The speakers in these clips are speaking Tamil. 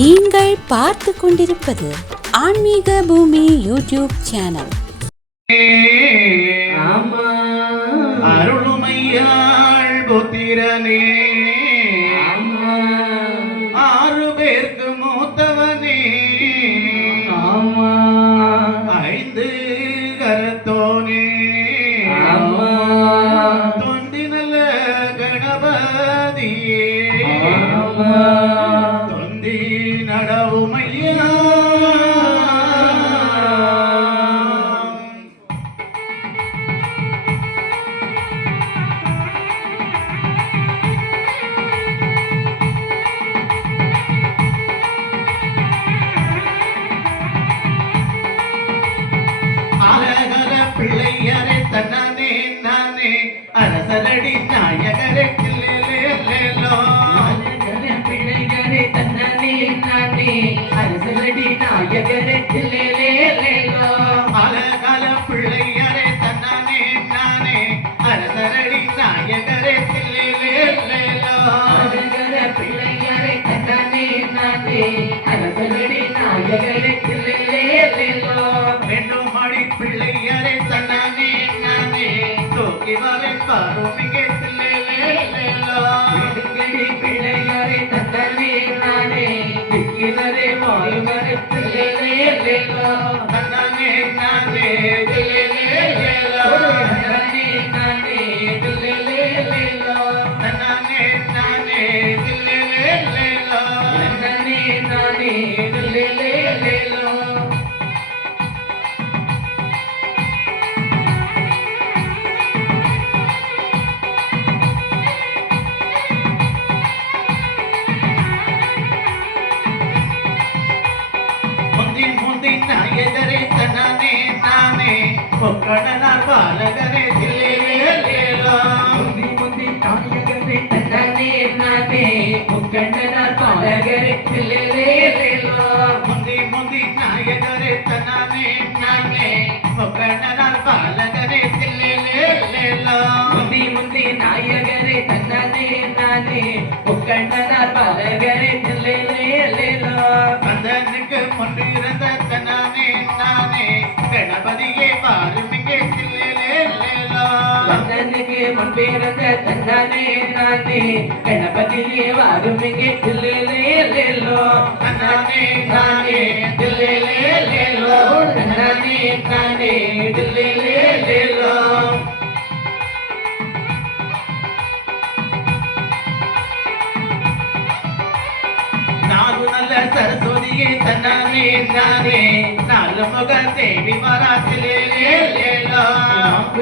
நீங்கள் பார்த்து கொண்டிருப்பது ஆன்மீக பூமி யூடியூப் சேனல். அருளுமையாள் புத்திரனே, ஆறு பேருக்கு மூத்தவனே, ஐந்து கரத்தோனே, தொண்டி நல்ல கணபதியே, தொந்தி நடவுமையா. அழகர பிள்ளையரை தன்னானே நானே, அரசரடி நாயகரை கில்லேலோ. அழகர பிள்ளையரை தன்னானே நானே, அரசரடி நாயகரை கில்லேலோ. அழகர பிள்ளையரை தன்னானே நானே, அரசரடி நாயகரை கில்லேலோ. அழகர பிள்ளையரை தன்னானே நானே, அரசரடி நாயகரை கில்லேலோ. வேண்டுமாடி பிள்ளையரை தன்னானே நானே, தூக்கி வரேன் பாருமிகை கில்லேலோ. எடுங்கடி பிள்ளையரை தன்னானே நானே, திக்கினரே வாழுமரை கில்லேலோ. தன்னானே நானே கில்லேலோ. தன்னானே நானே கில்லேலோ. தன்னானே நானே கில்லேலோ. தன்னானே நானே கில்லேலோ. முந்தி முந்தி நாயகரை தன்னானே நானே, பொக்கடனார் பாலகரை கில்லேலோ. முந்தி முந்தி நாயகரை தன்னானே நானே, முக்கண்ணனார் பாலகரை கில்லேலோ. முந்தி முந்தி நாயகரை தன்னானே நானே, பொக்கடனார் பாலகரை கில்லேலோ. முந்தி முந்தி நாயகரை தன்னானே நானே, முக்கண்ணனார் பாலகரை கில்லேலோ. கந்தனுக்கு முன்னிருந்த தன்னானே நானே, கணபதியே பாருமிகை கில்லேலோ. கண்ணனுக்கு முன்பிருந்த தன்னானே நானே, கணபதியே வாருமிகே கில்லேலோ. தன்னானே நானே கில்லேலோ. தன்னானே நானே கில்லேலோ. நாலு நல்ல சரஸ்வதியே தன்னானே நானே, நாலு முக தேவி வராத்திலேலோ.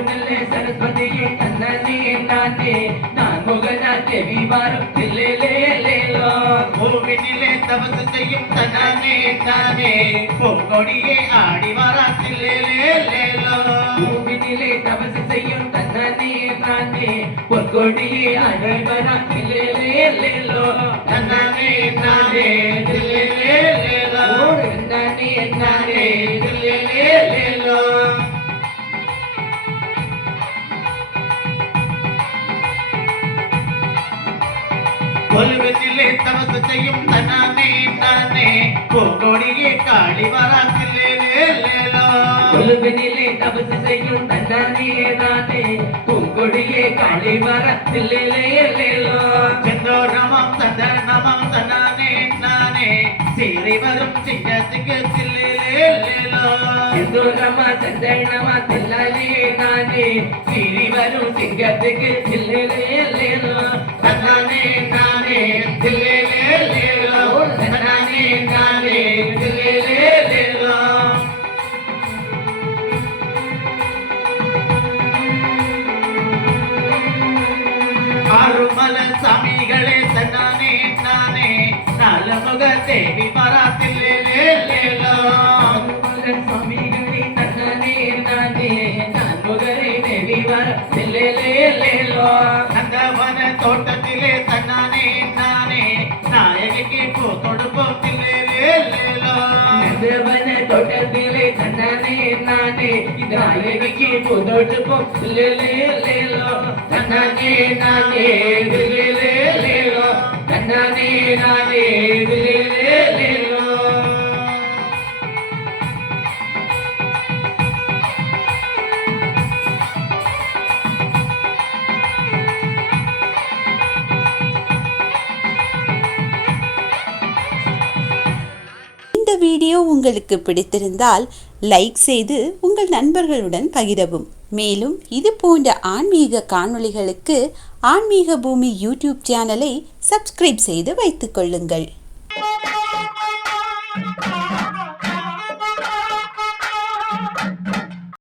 நல்ல சரஸ்வதியே தன்னானே நானே, நான் முகநாத் தேவி வாரும் கில்லேலோ. பூவினிலே தபசு செய்யும் தன்னானே நானே, பூங்கொடியே ஆடி வராத்திலேலோ. பூவினிலே தபசு செய்யும் தன்னானே நானே, பொற்கொடியே அடைவரா கில்லேலோ. தன்னானே நானே கில்லேலோ. தன்னானே நானே கில்லேலோ. கொலுவினிலே தபசு செய்யும் தன்னானே நானே, பூங்கொடியே காளி வராத்திலேலோ. கொலுவினிலே தபசு செய்யும் தன்னானே நானே, பூங்கொடியே காளி வர கில்லேலோ. செந்தோரமம் சந்தனமம் தன்னானே நானே, சீறி வரும் சிங்கத்துக்கு கில்லேலோ. சிந்தூரமா சந்தனமா தில்லாலே நானே, சீறி வரும் சிங்கத்துக்கு கில்லேலோ. தன்னானே நானே கில்லேலோ. தன்னானே நானே கில்லேலோ. ஆறுமல சாமிகளே தன்னானே நானே, நாலமுக தேவி வராத்திலேலோ. சுவாமிகளே தன்னானே நானே, நான் முகரை தேவி வர கில்லேலோ. நந்தவன தோட்டத்திலே தன்னானே நானே, நாயகிக்கு பூ தொடுப்போம் கில்லேலோ. நந்தவன தோட்டத்திலே தன்னானே நானே, நாயகிக்கு புதோட்டு கில்லேலோ. தன்னானே நானே கில்லேலோ. தன்னானே நானே கில்லேலோ. வீடியோ உங்களுக்கு பிடித்திருந்தால் லைக் செய்து உங்கள் நண்பர்களுடன் பகிரவும். மேலும் இது போன்ற ஆன்மீக காணொளிகளுக்கு ஆன்மீக பூமி யூடியூப் சேனலை சப்ஸ்கிரைப் செய்து வைத்துக் கொள்ளுங்கள்.